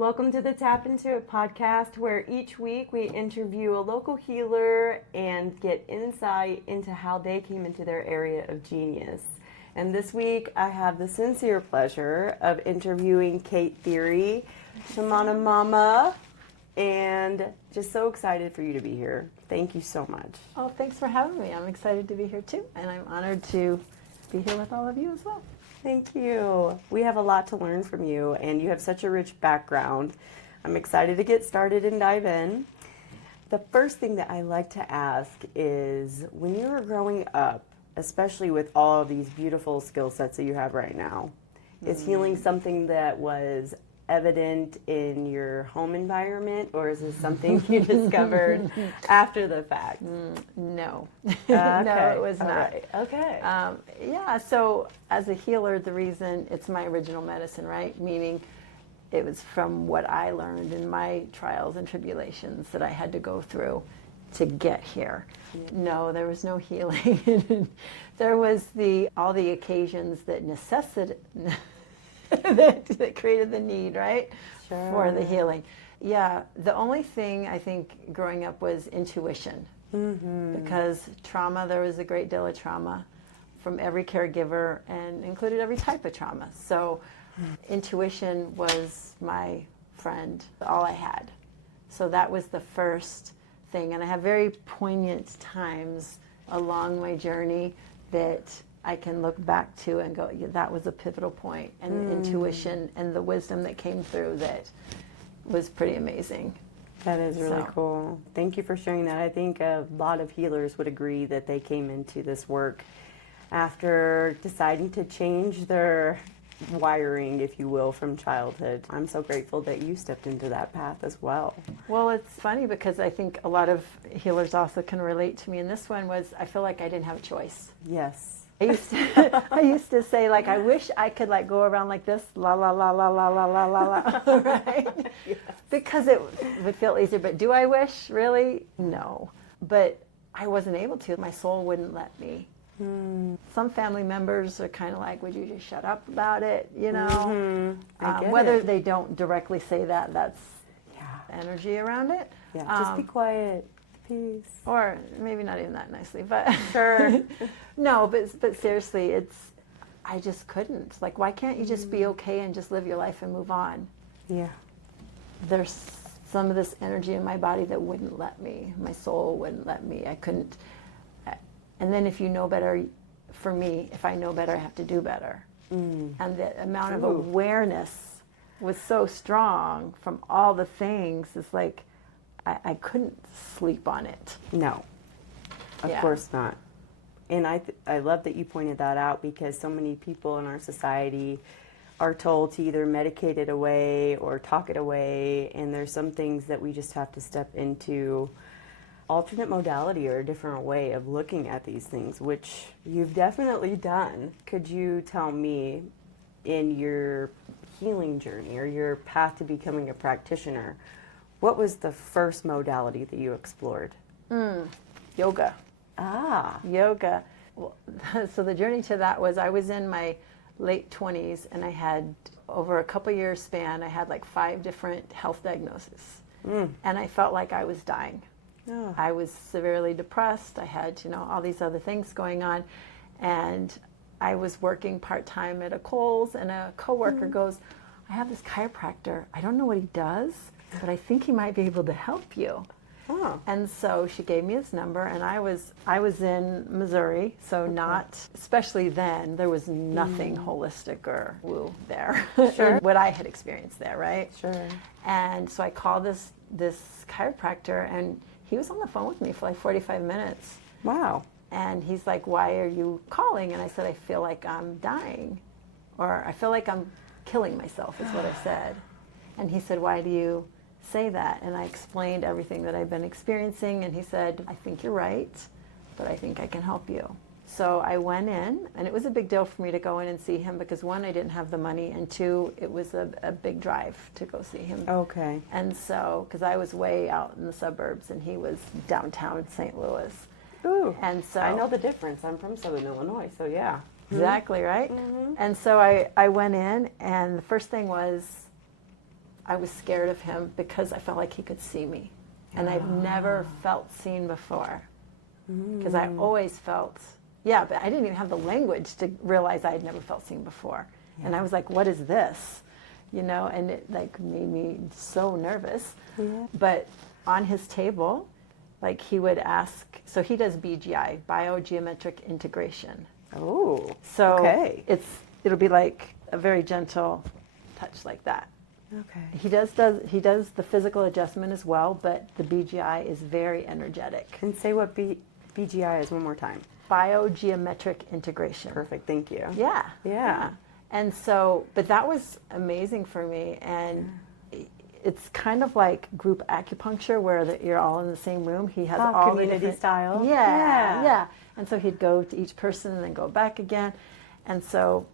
Welcome to the Tap Into It podcast, where each week we interview a local healer and get insight into how they came into their area of genius. And this week I have the sincere pleasure of interviewing Kate Thierry, Shamana Mama, and just so excited for you to be here. Thank you so much. Oh, thanks for having me. I'm excited to be here too, and I'm honored to be here with all of you as well. Thank you. We have a lot to learn from you, and you have such a rich background. I'm excited to get started and dive in. The first thing that I like to ask is, when you were growing up, especially with all of these beautiful skill sets that you have right now, is healing something that was evident in your home environment, or is this something you discovered after the fact? No. Okay. No, it was All not. right. Okay. Yeah, so as a healer, the reason it's my original medicine, right? Meaning it was from what I learned in my trials and tribulations that I had to go through to get here. Yeah. No, there was no healing. There was all the occasions that that created the need, right? Sure. For the healing. Yeah, the only thing I think growing up was intuition. Because trauma, there was a great deal of trauma from every caregiver and included every type of trauma. So intuition was my friend, all I had. So that was the first thing. And I have very poignant times along my journey that I can look back to and go, yeah, that was a pivotal point. And the intuition and the wisdom that came through that was pretty amazing. That is really cool. Thank you for sharing that. I think a lot of healers would agree that they came into this work after deciding to change their wiring, if you will, from childhood. I'm so grateful that you stepped into that path as well. Well, it's funny because I think a lot of healers also can relate to me. And this one was, I feel like I didn't have a choice. Yes. I used to say, like, I wish I could, like, go around like this, la, la, la, la, la, la, la, la, la, right? Yes. Because it would feel easier. But do I wish? Really? No. But I wasn't able to. My soul wouldn't let me. Some family members are kind of like, would you just shut up about it, you know? Whether they don't directly say that, that's energy around it. Yeah, just be quiet. Peace. Or maybe not even that nicely, but sure. No, but seriously, I just couldn't. Like, why can't you just be okay and just live your life and move on? Yeah. There's some of this energy in my body that wouldn't let me. My soul wouldn't let me. I couldn't. And then if you know better, for me, if I know better, I have to do better. And the amount of awareness was so strong from all the things. It's like, I couldn't sleep on it. No, of course not. And I love that you pointed that out, because so many people in our society are told to either medicate it away or talk it away, and there's some things that we just have to step into alternate modality or a different way of looking at these things, which you've definitely done. Could you tell me, in your healing journey or your path to becoming a practitioner, what was the first modality that you explored? Yoga. Yoga. Well, so the journey to that was, I was in my late 20s, and I had, over a couple years span, I had like 5 different health diagnoses. And I felt like I was dying. I was severely depressed. I had, all these other things going on. And I was working part-time at a Kohl's, and a coworker goes, I have this chiropractor. I don't know what he does, but I think he might be able to help you. And so she gave me his number, and I was in Missouri, so not, especially then, there was nothing holistic or woo there. Sure. What I had experienced there, right? Sure. And so I called this chiropractor, and he was on the phone with me for like 45 minutes. Wow. And he's like, why are you calling? And I said, I feel like I'm dying, or I feel like I'm killing myself, is what I said. And he said, why do you say that? And I explained everything that I've been experiencing, and he said, I think you're right, but I think I can help you. So I went in, and it was a big deal for me to go in and see him, because 1, I didn't have the money, and 2, it was a big drive to go see him. Okay. And so, because I was way out in the suburbs, and he was downtown St. Louis. Ooh. And so I know the difference. I'm from Southern Illinois, so yeah. Exactly, right? And so I went in, and the first thing was, I was scared of him because I felt like he could see me. And I've never felt seen before. Because I always felt, but I didn't even have the language to realize I had never felt seen before. Yeah. And I was like, what is this? You know, and it like made me so nervous. Yeah. But on his table, like he would ask, so he does BGI, biogeometric integration. Oh, so okay. It'll be like a very gentle touch like that. Okay. He does the physical adjustment as well, but the BGI is very energetic. And say what BGI is one more time. Biogeometric integration. Perfect. Thank you. Yeah. And so, but that was amazing for me, and it's kind of like group acupuncture where you're all in the same room. He has all community the different style. Yeah. And so he'd go to each person and then go back again. And so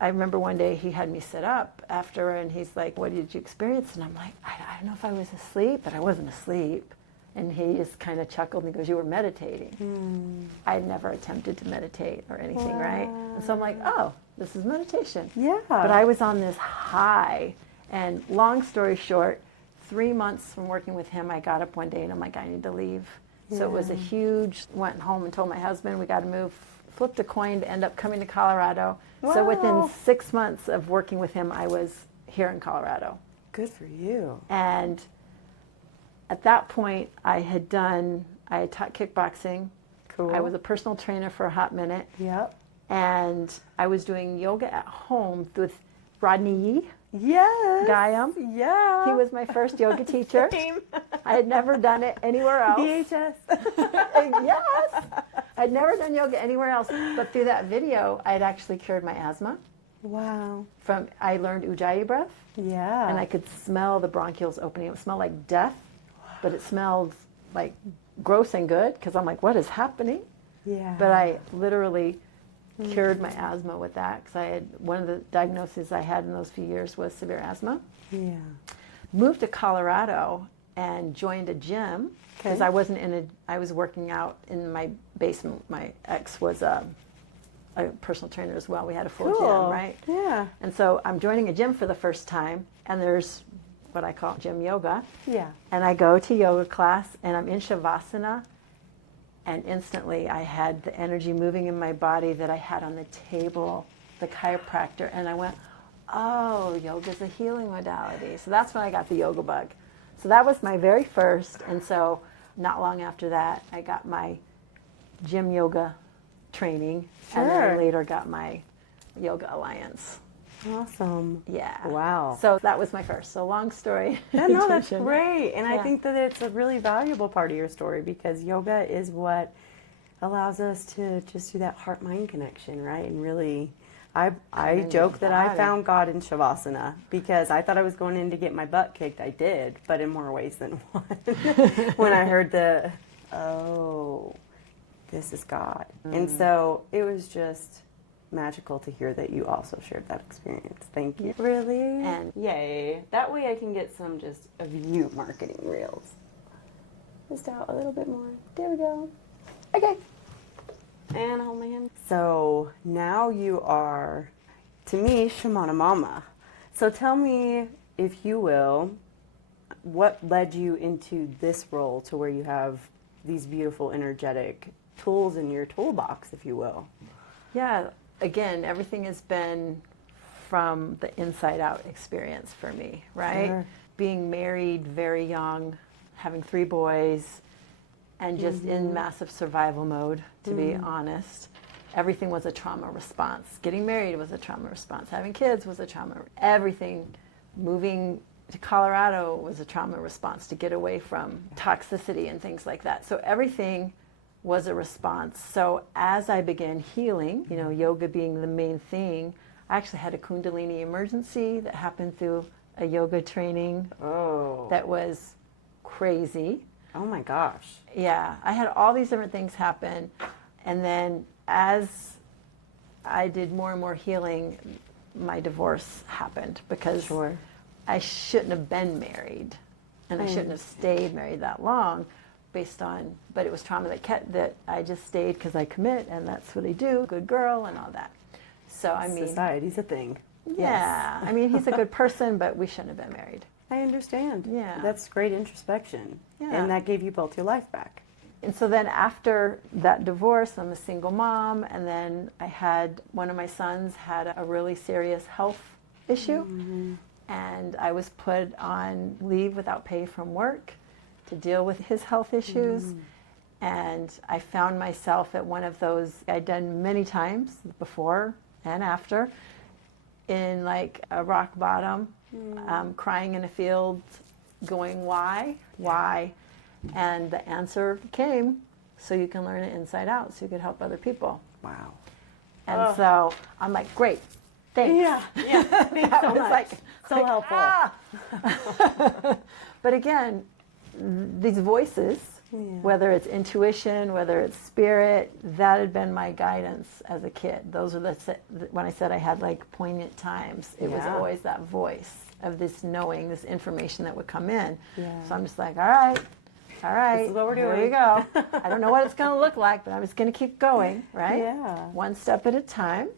I remember one day he had me sit up after, and he's like, what did you experience? And I'm like, I don't know if I was asleep, but I wasn't asleep. And he just kind of chuckled and he goes, you were meditating. I had never attempted to meditate or anything, right? And so I'm like, oh, this is meditation. Yeah. But I was on this high. And long story short, 3 months from working with him, I got up one day and I'm like, I need to leave. So it was a huge, went home and told my husband, we got to move, flipped a coin to end up coming to Colorado. Wow. So within 6 months of working with him, I was here in Colorado. Good for you. And at that point, I had taught kickboxing. Cool. I was a personal trainer for a hot minute. Yep. And I was doing yoga at home with Rodney Yee. Yes. Guyam. Yeah. He was my first yoga teacher. Same. I had never done it anywhere else. VHS. Yes. I'd never done yoga anywhere else. But through that video, I had actually cured my asthma. Wow. I learned Ujjayi breath. Yeah. And I could smell the bronchioles opening. It smelled like death, but it smelled like gross and good because I'm like, what is happening? Yeah. But I literally cured my asthma with that because I had one of the diagnoses I had in those few years was severe asthma. Yeah. Moved to Colorado and joined a gym because I was working out in my basement. My ex was a personal trainer as well. We had a full gym, right? Yeah. And so I'm joining a gym for the first time, and there's what I call gym yoga. Yeah. And I go to yoga class, and I'm in Shavasana, and instantly I had the energy moving in my body that I had on the table, the chiropractor, and I went, oh, yoga's a healing modality. So that's when I got the yoga bug. So that was my very first, and so not long after that, I got my gym yoga training, and then I later got my Yoga Alliance. Awesome. Yeah. Wow. So that was my first. So long story. Yeah, no, that's great. And Yeah. I think that it's a really valuable part of your story because yoga is what allows us to just do that heart-mind connection, right? And really, I joke that I found God in Shavasana because I thought I was going in to get my butt kicked. I did, but in more ways than one. When I heard this is God. And so it was just magical to hear that you also shared that experience. Thank you. Really? And yay. That way I can get some just of you marketing reels. Just out a little bit more. There we go. Okay. And hold my hand. So now you are, to me, Shamana Mama. So tell me, if you will, what led you into this role to where you have these beautiful, energetic tools in your toolbox, if you will? yeah, again, everything has been from the inside out experience for me, right? Sure. Being married very young, having 3 boys, and just in massive survival mode, to be honest. Everything was a trauma response. Getting married was a trauma response. Having kids was a trauma. Everything, moving to Colorado was a trauma response to get away from toxicity and things like that. So everything was a response. So as I began healing, yoga being the main thing, I actually had a Kundalini emergency that happened through a yoga training. Oh. That was crazy. Oh my gosh. Yeah, I had all these different things happen, and then as I did more and more healing, my divorce happened because I shouldn't have been married, and I shouldn't have stayed married that long, but it was trauma that I just stayed because I commit, and that's what I do, good girl, and all that. So I mean, society's a thing. yeah, I mean, he's a good person, but we shouldn't have been married. I understand. Yeah. That's great introspection. Yeah. And that gave you both your life back. And so then after that divorce, I'm a single mom, and then I had one of my sons had a really serious health issue, and I was put on leave without pay from work to deal with his health issues. And I found myself at one of those I'd done many times before and after, in like a rock bottom, crying in a field, going, why? And the answer came, so you can learn it inside out, so you could help other people. Wow. And so I'm like, great, thanks. Yeah. Thanks That so was much. So helpful. But again, these voices, whether it's intuition, whether it's spirit, that had been my guidance as a kid. Those are when I said I had like poignant times, it was always that voice of this knowing, this information that would come in. So I'm just like, all right, This is what we're doing. here we go. I don't know what it's going to look like, but I'm just going to keep going, right? Yeah. One step at a time.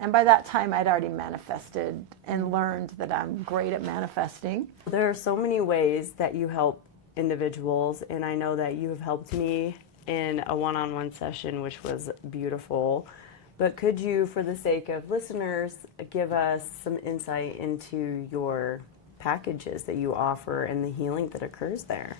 And by that time, I'd already manifested and learned that I'm great at manifesting. There are so many ways that you help individuals, and I know that you have helped me in a one-on-one session, which was beautiful. But could you, for the sake of listeners, give us some insight into your packages that you offer and the healing that occurs there?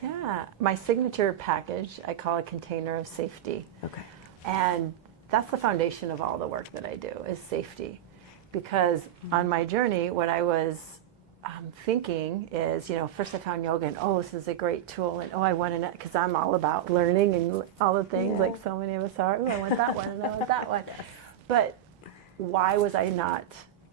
Yeah, my signature package, I call a container of safety. Okay. And that's the foundation of all the work that I do, is safety. Because on my journey, what I was thinking is, first I found yoga and, this is a great tool. And, I want to, because I'm all about learning and all the things like so many of us are. I want that one and I want that one. But why was I not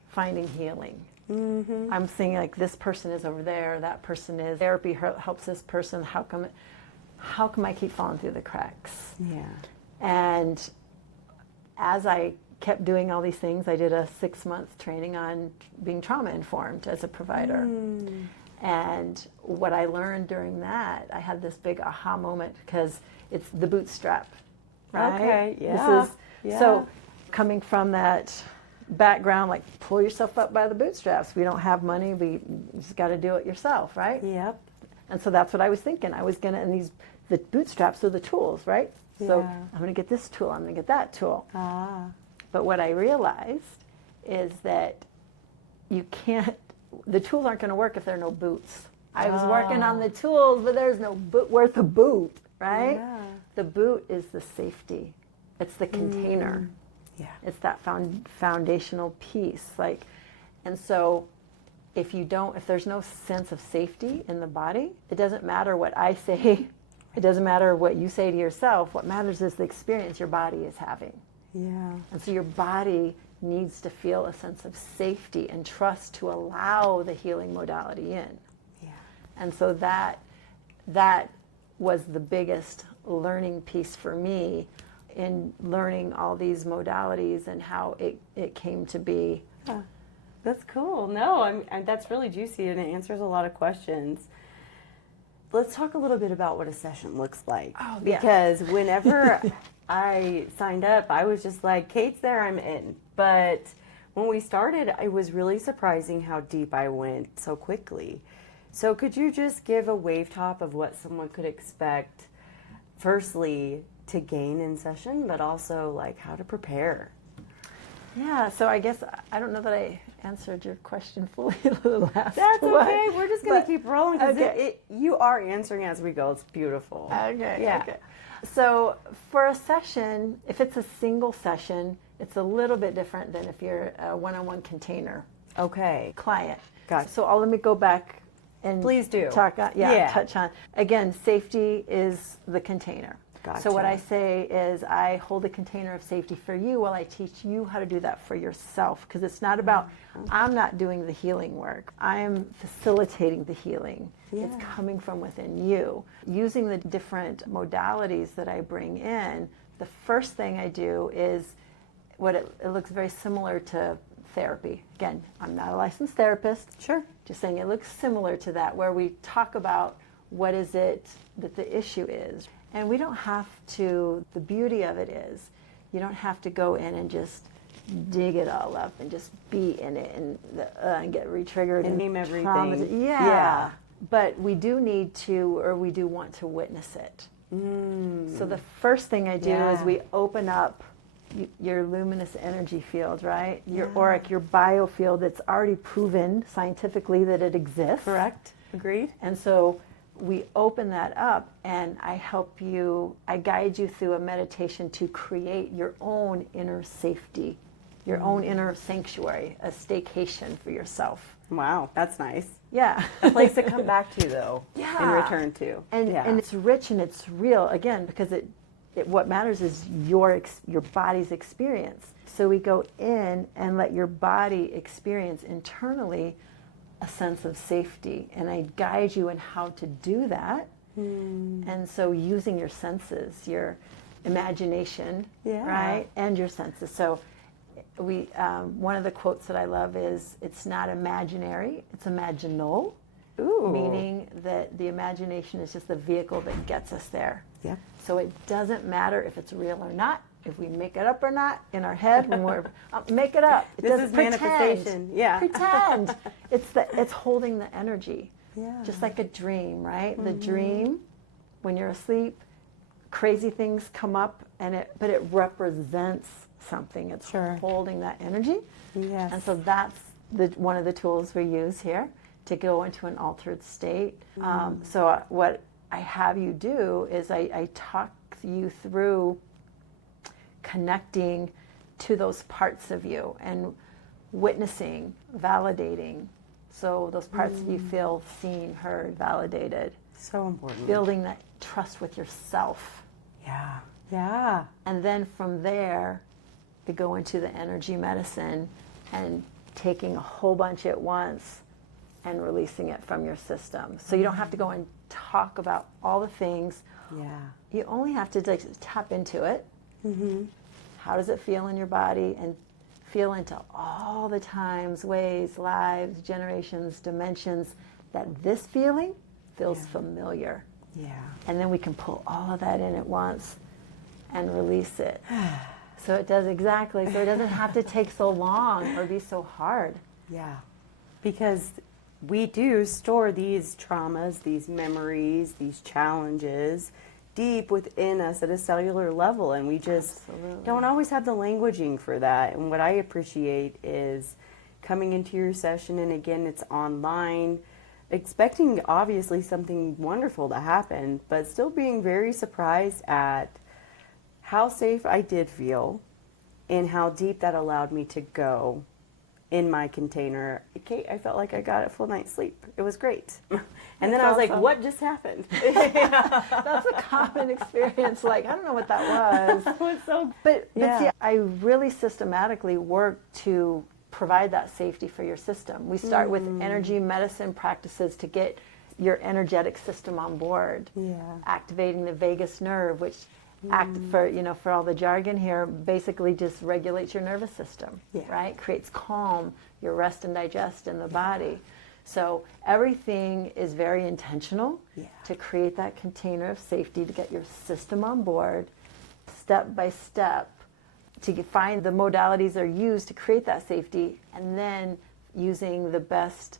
finding healing? I'm seeing like this person is over there, that person is, therapy helps this person. How come I keep falling through the cracks? Yeah. And as I kept doing all these things, I did a 6-month training on being trauma informed as a provider. And what I learned during that, I had this big aha moment, because it's the bootstrap, right? Okay, yeah. So coming from that background, like pull yourself up by the bootstraps. We don't have money, we just got to do it yourself, right? Yep. And so that's what I was thinking. I was going to, and the bootstraps are the tools, right? So I'm going to get this tool, I'm going to get that tool. But what I realized is that you can't, the tools aren't going to work if there are no boots. I was working on the tools, but there's no boot worth a boot, right? Yeah. The boot is the safety. It's the container. Yeah. It's that foundational piece. And so if there's no sense of safety in the body, it doesn't matter what I say. It doesn't matter what you say to yourself. What matters is the experience your body is having. Yeah. And so your body needs to feel a sense of safety and trust to allow the healing modality in. Yeah. And so that was the biggest learning piece for me in learning all these modalities and how it came to be. Yeah. That's cool. No, that's really juicy, and it answers a lot of questions. Let's talk a little bit about what a session looks like. Because whenever I signed up, I was just like, Kate's there, I'm in. But when we started, it was really surprising how deep I went so quickly. So could you just give a wave top of what someone could expect, firstly, to gain in session, but also like how to prepare? Yeah, so I guess I don't know that I answered your question fully the last That's one. okay. We're just going to keep rolling, because Okay. you are answering as we go. It's beautiful. Okay. Yeah. Okay. So for a session, if it's a single session, it's a little bit different than if you're a one-on-one container Okay. client. Gotcha. So let me go back and Please do. touch on. Again, safety is the container. Gotcha. So what I say is I hold a container of safety for you while I teach you how to do that for yourself, because it's not about, I'm not doing the healing work. I am facilitating the healing. Yeah. It's coming from within you. Using the different modalities that I bring in, the first thing I do is it looks very similar to therapy. Again, I'm not a licensed therapist. Sure. Just saying it looks similar to that, where we talk about what is it that the issue is. And we don't have to, the beauty of it is, you don't have to go in and just dig it all up and just be in it and get re-triggered and name everything. Yeah. But we do need to, or we do want to witness it. So the first thing I do is we open up your luminous energy field, right? Your auric, your biofield that's already proven scientifically that it exists. Correct. Agreed. And so we open that up, and I guide you through a meditation to create your own inner safety, your own inner sanctuary, a staycation for yourself. Wow, that's nice. Yeah. A place to come back to, though, Yeah. and return to. And it's rich and it's real, again, because what matters is your body's experience. So we go in and let your body experience internally a sense of safety. And I guide you in how to do that. And so using your senses, your imagination, right, and your senses. So one of the quotes that I love is, it's not imaginary, it's imaginal. Ooh. Meaning that the imagination is just the vehicle that gets us there. Yeah. So it doesn't matter if it's real or not, if we make it up or not in our head when we're make it up. It This doesn't is pretend. manifestation. Yeah. Pretend. It's holding the energy. Yeah. Just like a dream, right? The dream, when you're asleep, crazy things come up, but it represents something. It's holding that energy. Yes. And so that's one of the tools we use here to go into an altered state. So what I have you do is I talk you through connecting to those parts of you and witnessing, validating. So those parts of you feel seen, heard, validated. So important. Building that trust with yourself. Yeah. Yeah. And then from there, to go into the energy medicine and taking a whole bunch at once and releasing it from your system. So you don't have to go and talk about all the things. Yeah. You only have to tap into it. How does it feel in your body? And feel into all the times, ways, lives, generations, dimensions that this feeling feels familiar. Yeah. And then we can pull all of that in at once and release it. So it does exactly. So it doesn't have to take so long or be so hard. Yeah. Because we do store these traumas, these memories, these challenges deep within us at a cellular level, and we just don't always have the languaging for that. And what I appreciate is coming into your session, and again, it's online, expecting obviously something wonderful to happen, but still being very surprised at how safe I did feel and how deep that allowed me to go in my container. Kate, I felt like I got a full night's sleep. It was great. And then I was like, what just happened? That's a common experience. Like, I don't know what that was. That was so... But see, I really systematically work to provide that safety for your system. We start with energy medicine practices to get your energetic system on board. Activating the vagus nerve, which for all the jargon here, basically just regulates your nervous system, right? Creates calm, your rest and digest in the body. So everything is very intentional to create that container of safety, to get your system on board, step by step, to find the modalities that are used to create that safety, and then using the best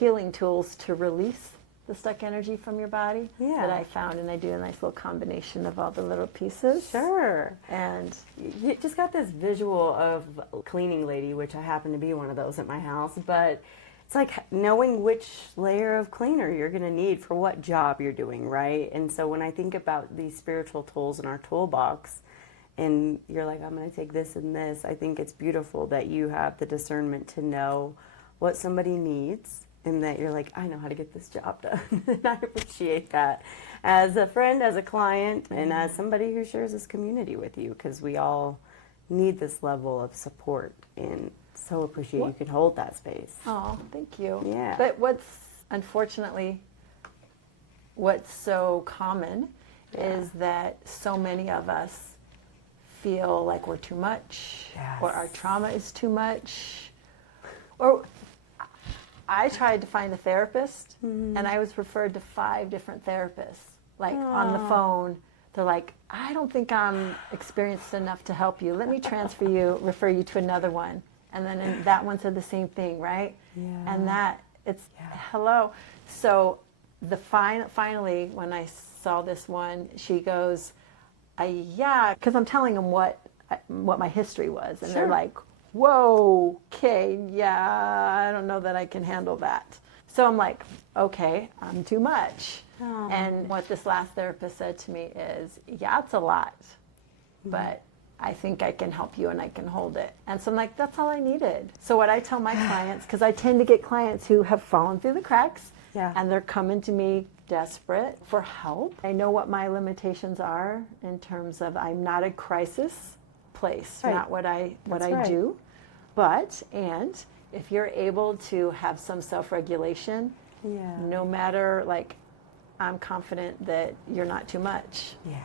healing tools to release the stuck energy from your body that I found, and I do a nice little combination of all the little pieces. Sure. And you just got this visual of a cleaning lady, which I happen to be one of those at my house, but it's like knowing which layer of cleaner you're going to need for what job you're doing, right? And so when I think about these spiritual tools in our toolbox, and you're like, I'm going to take this and this, I think it's beautiful that you have the discernment to know what somebody needs, and that you're like, I know how to get this job done. And I appreciate that as a friend, as a client, and as somebody who shares this community with you, because we all need this level of support, and so appreciate you can hold that space. Oh, thank you. Yeah. But unfortunately, what's so common is that so many of us feel like we're too much, or our trauma is too much, or I tried to find a therapist, and I was referred to 5 different therapists, like on the phone, they're like, I don't think I'm experienced enough to help you. Let me refer you to another one. And then that one said the same thing, right? Yeah. And hello. So finally, when I saw this one, she goes, because I'm telling them what my history was. And they're like, whoa, okay, yeah, I don't know that I can handle that. So I'm like, okay, I'm too much. Oh. And what this last therapist said to me is, yeah, it's a lot, but I think I can help you and I can hold it. And so I'm like, that's all I needed. So what I tell my clients, because I tend to get clients who have fallen through the cracks, and they're coming to me desperate for help. I know what my limitations are in terms of I'm not a crisis place, not what I do. But, and if you're able to have some self-regulation, no matter, like, I'm confident that you're not too much. Yeah.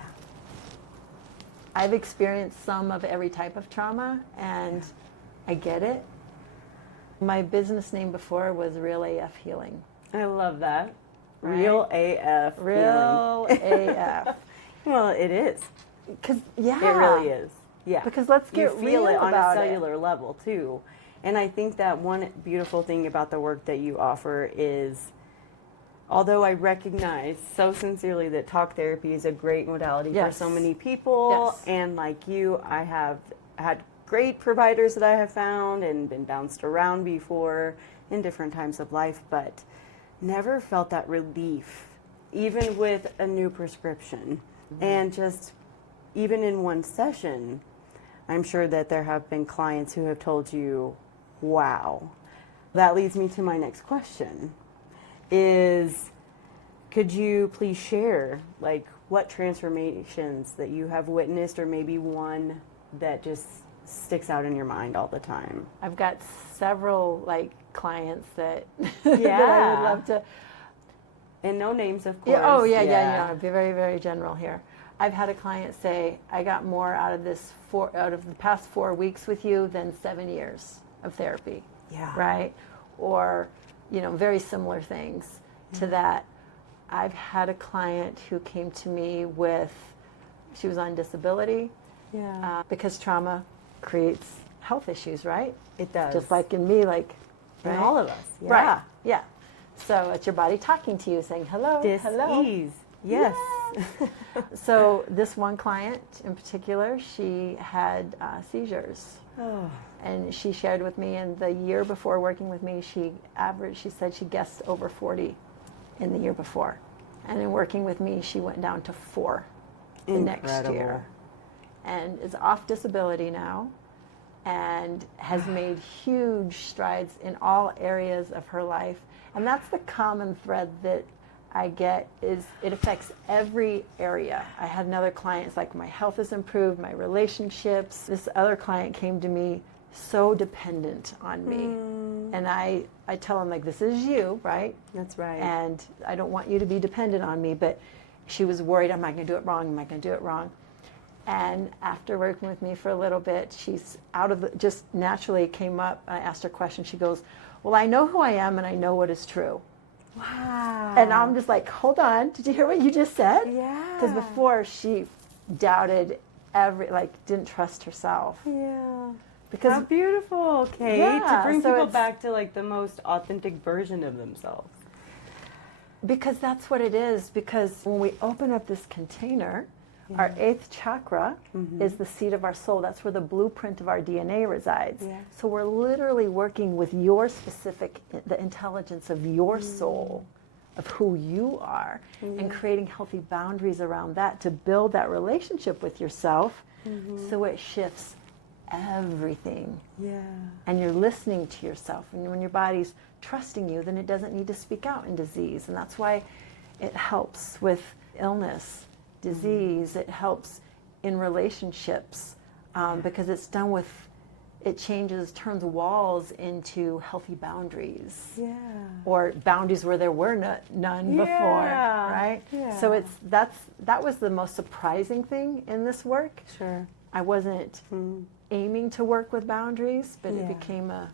I've experienced some of every type of trauma, and I get it. My business name before was Real AF Healing. I love that. Right? Real AF. Real AF. Well, it is. Because it really is. Yeah. Because let's get you feel real it on about a cellular level too. And I think that one beautiful thing about the work that you offer is, although I recognize so sincerely that talk therapy is a great modality for so many people, and like you, I have had great providers that I have found and been bounced around before in different times of life, but never felt that relief, even with a new prescription. And just even in one session, I'm sure that there have been clients who have told you, wow. That leads me to my next question is, could you please share like what transformations that you have witnessed, or maybe one that just sticks out in your mind all the time? I've got several like clients that, that I would love to. And no names, of course. I'll be very, very general here. I've had a client say, I got more out of the past 4 weeks with you than 7 years of therapy. Yeah. Right? Or, very similar things to that. I've had a client who came to me she was on disability. Yeah. Because trauma creates health issues, right? It does. Just like in me, like. In all of us. Yeah. Right. Yeah. So it's your body talking to you, saying hello, hello. Dis-ease. Yes. So this one client in particular, she had seizures. Oh. And she shared with me, in the year before working with me, she said she guessed over 40 in the year before. And in working with me, she went down to 4 the next year. And is off disability now, and has made huge strides in all areas of her life. And that's the common thread that I get, is it affects every area. I had another client, it's like my health has improved, my relationships. This other client came to me so dependent on me. And I tell him, like, this is you, right? That's right. And I don't want you to be dependent on me, but she was worried, am I going to do it wrong? Am I going to do it wrong? And after working with me for a little bit, she's just naturally came up. I asked her a question. She goes, well, I know who I am and I know what is true. Wow. And I'm just like, hold on. Did you hear what you just said? Yeah. Because before she doubted didn't trust herself. Yeah. Because how beautiful, Kate, to bring people back to like the most authentic version of themselves. Because that's what it is. Because when we open up this container, our 8th chakra is the seat of our soul. That's where the blueprint of our DNA resides. Yeah. So we're literally working with the intelligence of your soul, of who you are, and creating healthy boundaries around that to build that relationship with yourself, so it shifts everything. Yeah. And you're listening to yourself. And when your body's trusting you, then it doesn't need to speak out in disease. And that's why it helps with illness, disease. It helps in relationships, because it's done with, it turns walls into healthy boundaries. Yeah. Or boundaries where there were none before, right? Yeah. So that was the most surprising thing in this work. Sure. I wasn't aiming to work with boundaries, but it became a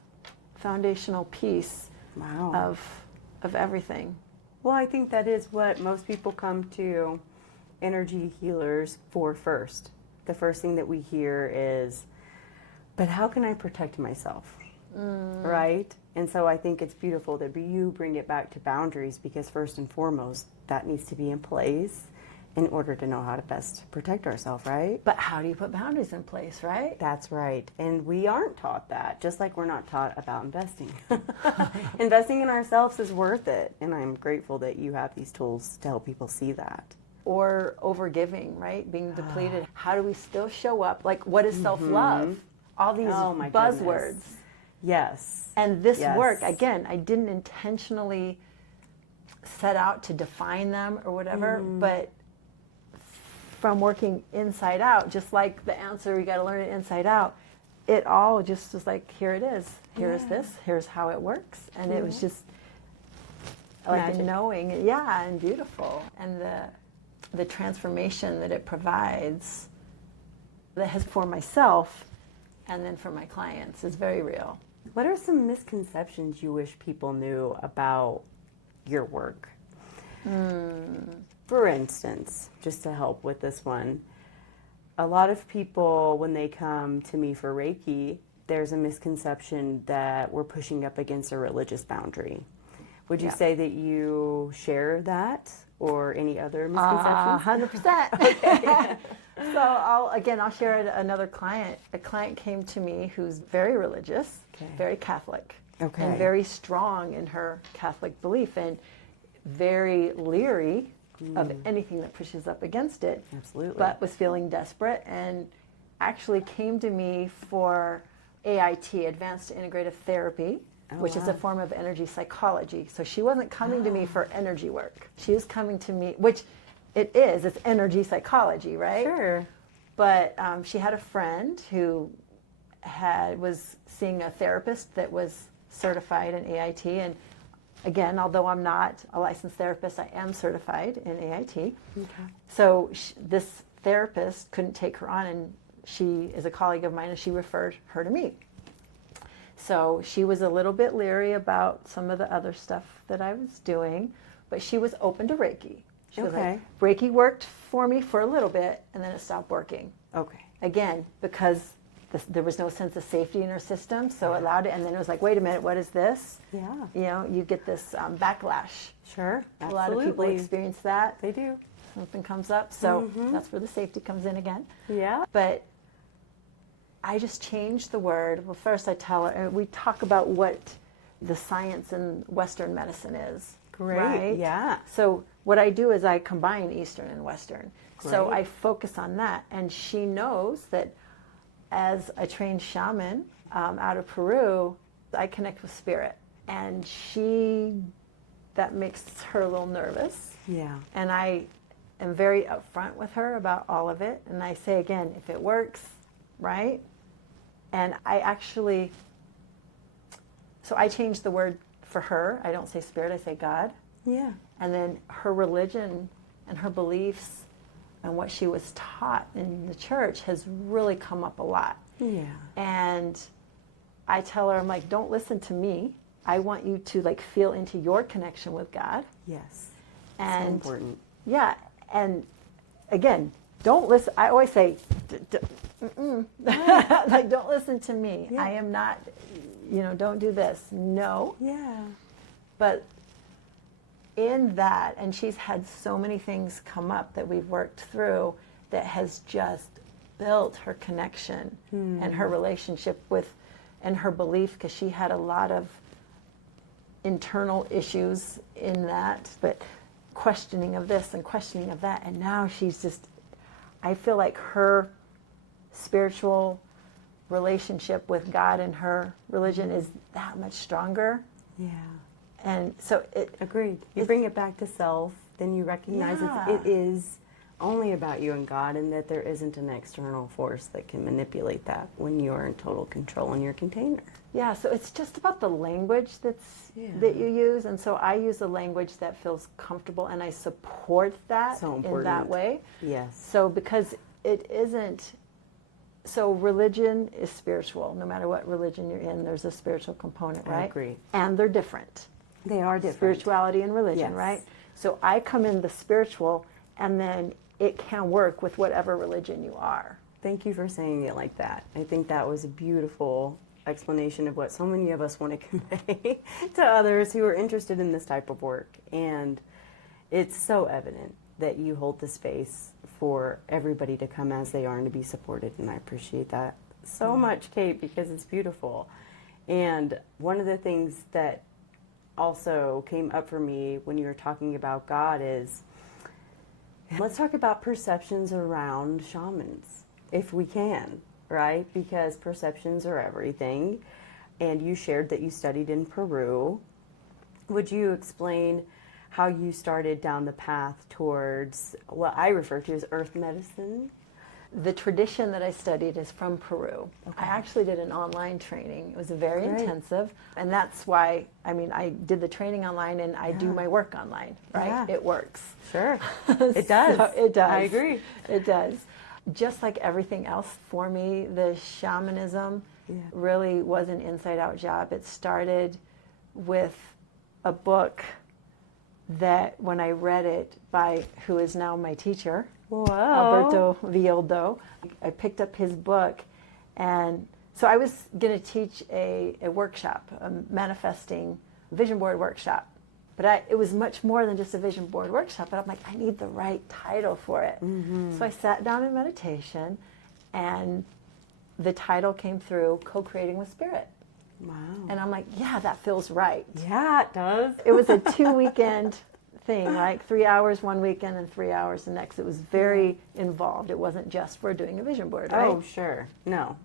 foundational piece of everything. Well, I think that is what most people come to energy healers for first. The first thing that we hear is, but how can I protect myself? Right? And so I think it's beautiful that you bring it back to boundaries, because first and foremost, that needs to be in place in order to know how to best protect ourselves, right? But how do you put boundaries in place, right? That's right. And we aren't taught that, just like we're not taught about investing. Investing in ourselves is worth it. And I'm grateful that you have these tools to help people see that. Or overgiving, right? Being depleted. How do we still show up? Like, what is self-love? All these buzzwords. Goodness. Yes. And this work, again, I didn't intentionally set out to define them or whatever, but from working inside out, just like the answer, you got to learn it inside out, it all just was like, here it is. Here's this. Here's how it works. And it was just like knowing, and beautiful. And the transformation that it provides, that has for myself and then for my clients, is very real. What are some misconceptions you wish people knew about your work? For instance, just to help with this one, a lot of people, when they come to me for Reiki, there's a misconception that we're pushing up against a religious boundary. Would you say that you share that, or any other misconceptions? 100%. Okay. So I'll share it. Another client. A client came to me who's very religious, very Catholic, and very strong in her Catholic belief, and very leery of anything that pushes up against it. Absolutely. But was feeling desperate, and actually came to me for AIT, Advanced Integrative Therapy, which is a form of energy psychology. So she wasn't coming to me for energy work. She was coming to me, which it's energy psychology, right? Sure. But she had a friend who was seeing a therapist that was certified in AIT. And again, although I'm not a licensed therapist, I am certified in AIT. Okay. So this therapist couldn't take her on, and she is a colleague of mine, and she referred her to me. So she was a little bit leery about some of the other stuff that I was doing, but she was open to Reiki. She was like, Reiki worked for me for a little bit, and then it stopped working. Okay. Again, because there was no sense of safety in her system, so it allowed it, and then it was like, wait a minute, what is this? Yeah. You know, you get this backlash. Sure, absolutely. A lot of people experience that. They do. Something comes up, so that's where the safety comes in again. Yeah. But I just changed the word. Well, first I tell her, we talk about what the science in Western medicine is. Great, right? yeah. So what I do is I combine Eastern and Western. Great. So I focus on that. And she knows that as a trained shaman out of Peru, I connect with spirit. And that makes her a little nervous. Yeah. And I am very upfront with her about all of it. And I say, again, if it works, right? And so I changed the word for her. I don't say spirit, I say God. Yeah. And then her religion and her beliefs and what she was taught in the church has really come up a lot. Yeah. And I tell her, I'm like, don't listen to me. I want you to like feel into your connection with God. Yes. And so important. Yeah. And again, don't listen. I always say, like, don't listen to me. Yeah. I am not, don't do this. No. Yeah. But in that, and she's had so many things come up that we've worked through that has just built her connection and her relationship with, and her belief, because she had a lot of internal issues in that, but questioning of this and questioning of that. And now she's just, I feel like her spiritual relationship with God and her religion is that much stronger. Yeah. And so Agreed. You bring it back to self, then you recognize it is only about you and God, and that there isn't an external force that can manipulate that when you are in total control in your container. Yeah, so it's just about the language that you use, and so I use a language that feels comfortable, and I support that in that way. Yes. So because it isn't, so religion is spiritual. No matter what religion you're in, there's a spiritual component, right? I agree. And they're different. They are different. Spirituality and religion, right? So I come in the spiritual, and then it can work with whatever religion you are. Thank you for saying it like that. I think that was a beautiful explanation of what so many of us want to convey to others who are interested in this type of work. And it's so evident that you hold the space for everybody to come as they are and to be supported. And I appreciate that so much, Kate, because it's beautiful. And one of the things that also came up for me when you were talking about God is, let's talk about perceptions around shamans, if we can, right? Because perceptions are everything. And you shared that you studied in Peru. Would you explain how you started down the path towards what I refer to as earth medicine? The tradition that I studied is from Peru. Okay. I actually did an online training. It was very intensive. And that's why, I mean, I did the training online and I do my work online, right? Yeah. It works. Sure. It does. So it does. I agree. It does. Just like everything else for me, the shamanism really was an inside-out job. It started with a book that when I read it by who is now my teacher, Alberto Villoldo, I picked up his book, and so I was going to teach a workshop, a manifesting vision board workshop. But it was much more than just a vision board workshop. But I'm like, I need the right title for it. Mm-hmm. So I sat down in meditation, and the title came through, Co-Creating with Spirit. Wow. And I'm like, yeah, that feels right. Yeah, it does. It was a 2-weekend thing, like 3 hours one weekend and 3 hours the next. It was very involved. It wasn't just for doing a vision board, right? Oh, sure. No.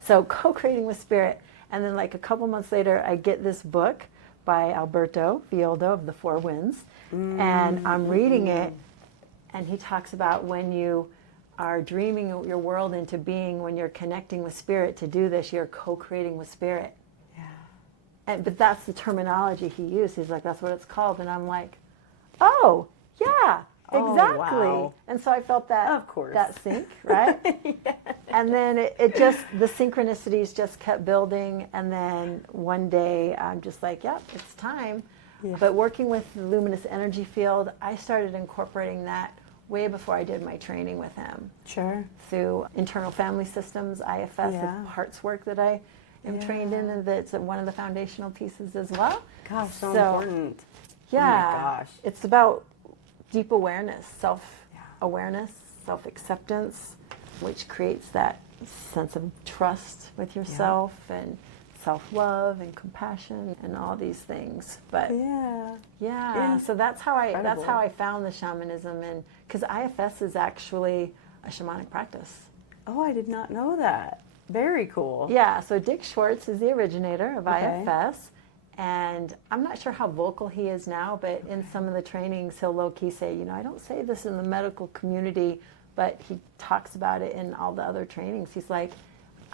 So Co-Creating with Spirit. And then like a couple months later, I get this book by Alberto Villoldo of the Four Winds. And I'm reading it, and he talks about when you are dreaming your world into being, when you're connecting with Spirit to do this, you're co-creating with Spirit. Yeah. But that's the terminology he used. He's like, that's what it's called. And I'm like, oh, yeah, exactly. Oh, wow. And so I felt that, of course, that sync, right? Yes. And then it just, the synchronicities just kept building. And then one day I'm just like, yep, it's time. Yeah. But working with the luminous energy field, I started incorporating that way before I did my training with him. Sure. Through internal family systems, IFS, the heart's work that I am trained in, and that's one of the foundational pieces as well. Gosh, so important. Yeah. Oh my gosh. It's about deep awareness, self-awareness, self-acceptance, which creates that sense of trust with yourself and self-love and compassion and all these things. But so that's how I found the shamanism, and because IFS is actually a shamanic practice. Oh, I did not know that. Very cool. Yeah, so Dick Schwartz is the originator of IFS. And I'm not sure how vocal he is now, but in some of the trainings, he'll low-key say, you know, I don't say this in the medical community, but he talks about it in all the other trainings. He's like,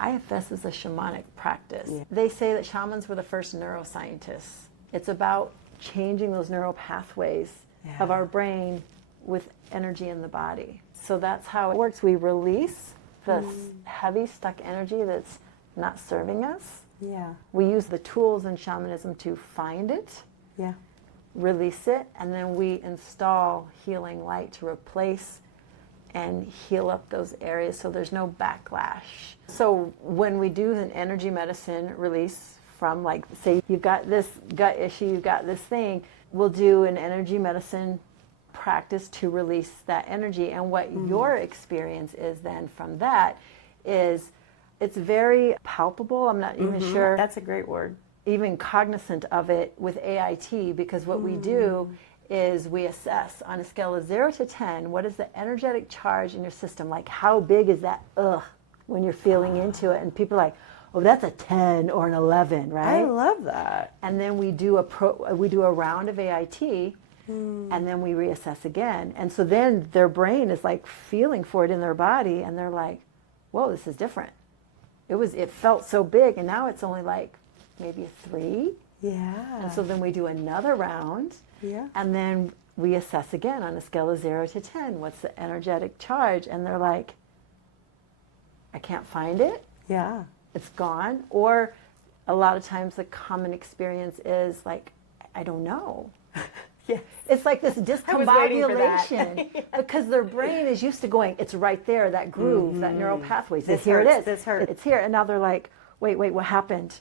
IFS is a shamanic practice. Yeah. They say that shamans were the first neuroscientists. It's about changing those neural pathways of our brain with energy in the body. So that's how it works. We release this heavy, stuck energy that's not serving us. Yeah. We use the tools in shamanism to find it, release it, and then we install healing light to replace and heal up those areas so there's no backlash. So when we do an energy medicine release from, like, say you've got this gut issue, you've got this thing, we'll do an energy medicine practice to release that energy. And what your experience is then from that is, it's very palpable. I'm not even sure. That's a great word. Even cognizant of it with AIT, because what we do is we assess on a scale of 0 to 10, what is the energetic charge in your system? Like, how big is that when you're feeling into it? And people are like, oh, that's a 10 or an 11, right? I love that. And then we do a round of AIT, and then we reassess again. And so then their brain is like feeling for it in their body, and they're like, whoa, this is different. It felt so big, and now it's only like maybe a 3. Yeah. And so then we do another round, and then we assess again on a scale of 0 to 10. What's the energetic charge? And they're like, I can't find it. Yeah. It's gone. Or a lot of times the common experience is like, I don't know. Yes. It's like this I was waiting for that. discombobulation because their brain is used to going, it's right there, that groove, that neural pathway. So This here hurts, it is. this hurts. It's here. And now they're like, wait, what happened?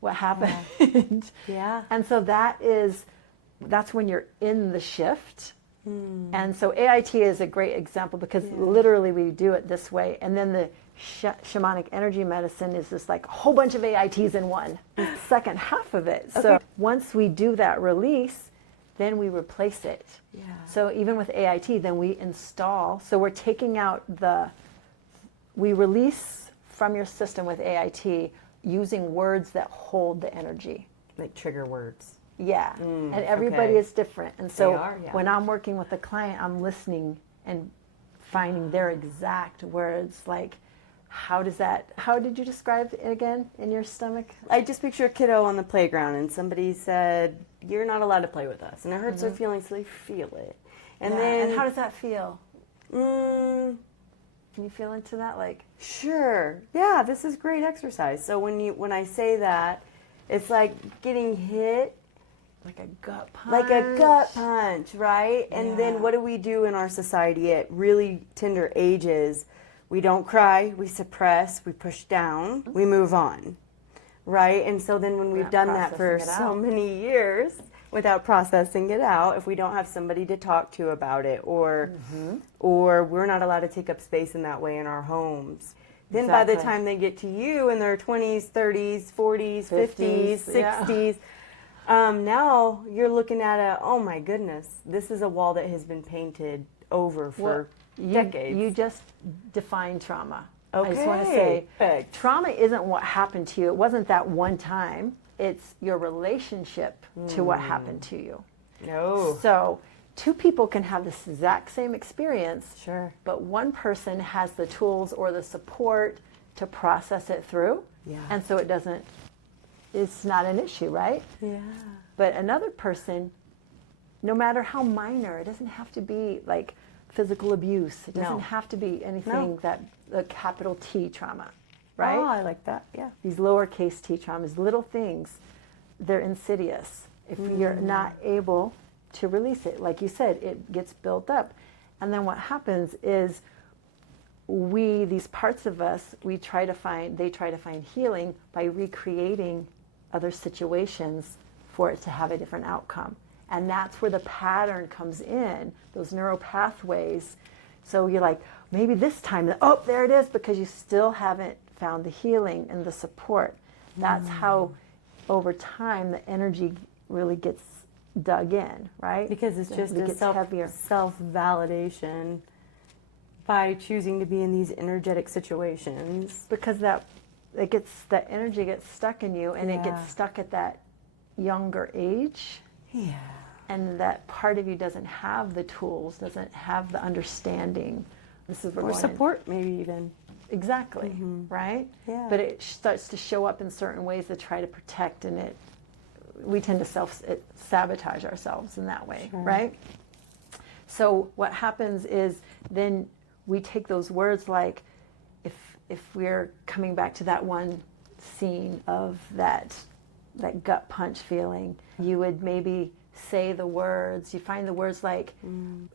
What happened? Yeah. And so that's when you're in the shift. And so AIT is a great example because literally we do it this way. And then the shamanic energy medicine is just like a whole bunch of AITs in one, the second half of it. So once we do that release, then we replace it. Yeah. So even with AIT, then we install. So we're taking out we release from your system with AIT using words that hold the energy. Like trigger words. Yeah, and everybody is different. And so when I'm working with a client, I'm listening and finding their exact words. Like, how did you describe it again in your stomach? I just picture a kiddo on the playground and somebody said, "You're not allowed to play with us." And it hurts their feelings, so they feel it. And then... And how does that feel? Mm, Can you feel into that? Like, sure. Yeah, this is great exercise. So when I say that, it's like getting hit. like a gut punch. Like a gut punch, right? And then what do we do in our society at really tender ages? We don't cry, we suppress, we push down, we move on, right? And so then when we've done that for so many years without processing it out, if we don't have somebody to talk to about it, or we're not allowed to take up space in that way in our homes, then by the time they get to you in their 20s, 30s, 40s, 50s, 60s, now you're looking at oh my goodness, this is a wall that has been painted over for decades. You just defined trauma. Okay. I just want to say, trauma isn't what happened to you. It wasn't that one time. It's your relationship to what happened to you. No. So two people can have this exact same experience, Sure. but one person has the tools or the support to process it through. Yeah. And so it's not an issue, right? Yeah. But another person, no matter how minor, it doesn't have to be like physical abuse. It doesn't have to be anything that a capital T trauma, right? Oh, I like that. Yeah. These lowercase t traumas, little things, they're insidious. If you're not able to release it, like you said, it gets built up. And then what happens is these parts of us, they try to find healing by recreating other situations for it to have a different outcome. And that's where the pattern comes in, those neural pathways. So you're like, maybe this time, there it is, because you still haven't found the healing and the support. That's how, over time, the energy really gets dug in, right? Because it's just a self-validation by choosing to be in these energetic situations. Because that energy gets stuck in you, and it gets stuck at that younger age. Yeah. And that part of you doesn't have the tools, doesn't have the understanding. Or support, maybe even. Exactly, right? Yeah. But it starts to show up in certain ways to try to protect, and we tend to sabotage ourselves in that way, right? So what happens is then we take those words, like if we're coming back to that one scene of that gut punch feeling, you would maybe say the words. You find the words like,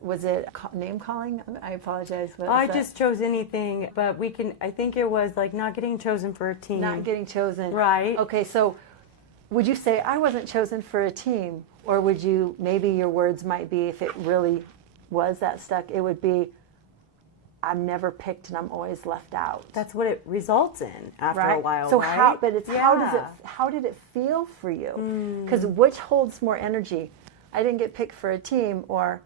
was it name calling? I apologize. I just chose anything, but I think it was like not getting chosen for a team. Not getting chosen. Right. Okay, so would you say, I wasn't chosen for a team? Or would you, maybe your words might be, if it really was that stuck, it would be, I'm never picked and I'm always left out. That's what it results in after a while, so right? How did it feel for you? Because which holds more energy? I didn't get picked for a team, or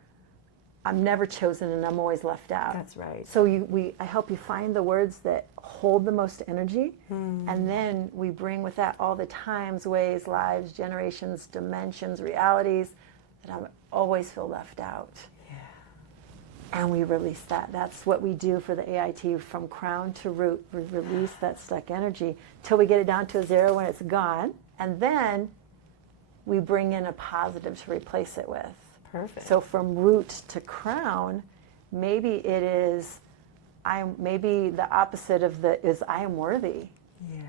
I'm never chosen and I'm always left out. That's right. So I help you find the words that hold the most energy, and then we bring with that all the times, ways, lives, generations, dimensions, realities that I always feel left out. And we release that. That's what we do for the AIT, from crown to root. We release that stuck energy till we get it down to a zero when it's gone. And then we bring in a positive to replace it with. Perfect. So from root to crown, maybe it is, maybe the opposite of is I am worthy. Yeah.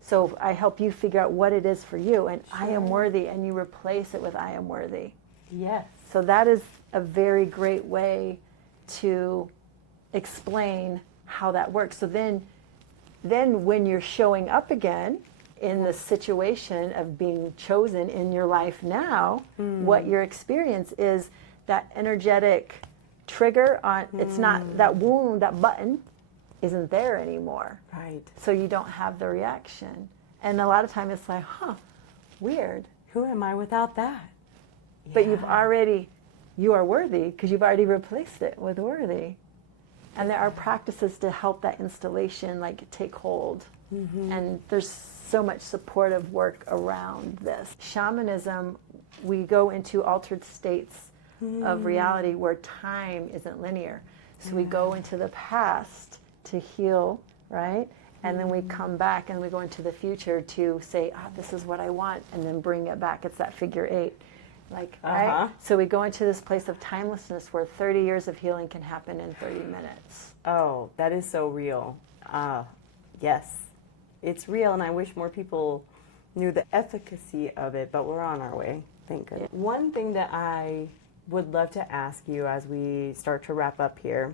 So I help you figure out what it is for you. And I am worthy, and you replace it with I am worthy. Yes. So that is a very great way to explain how that works. So then when you're showing up again in the situation of being chosen in your life now, what your experience is that energetic trigger on, it's not that wound, that button isn't there anymore. Right. So you don't have the reaction. And a lot of time it's like, weird. Who am I without that? But you are worthy because you've already replaced it with worthy. And there are practices to help that installation take hold. And there's so much supportive work around this. Shamanism, we go into altered states of reality where time isn't linear. So we go into the past to heal, right? And then we come back and we go into the future to say, this is what I want, and then bring it back. It's that figure 8. Right? So we go into this place of timelessness where 30 years of healing can happen in 30 minutes. Oh, that is so real. Yes, it's real, and I wish more people knew the efficacy of it, but we're on our way, thank goodness. One thing that I would love to ask you as we start to wrap up here,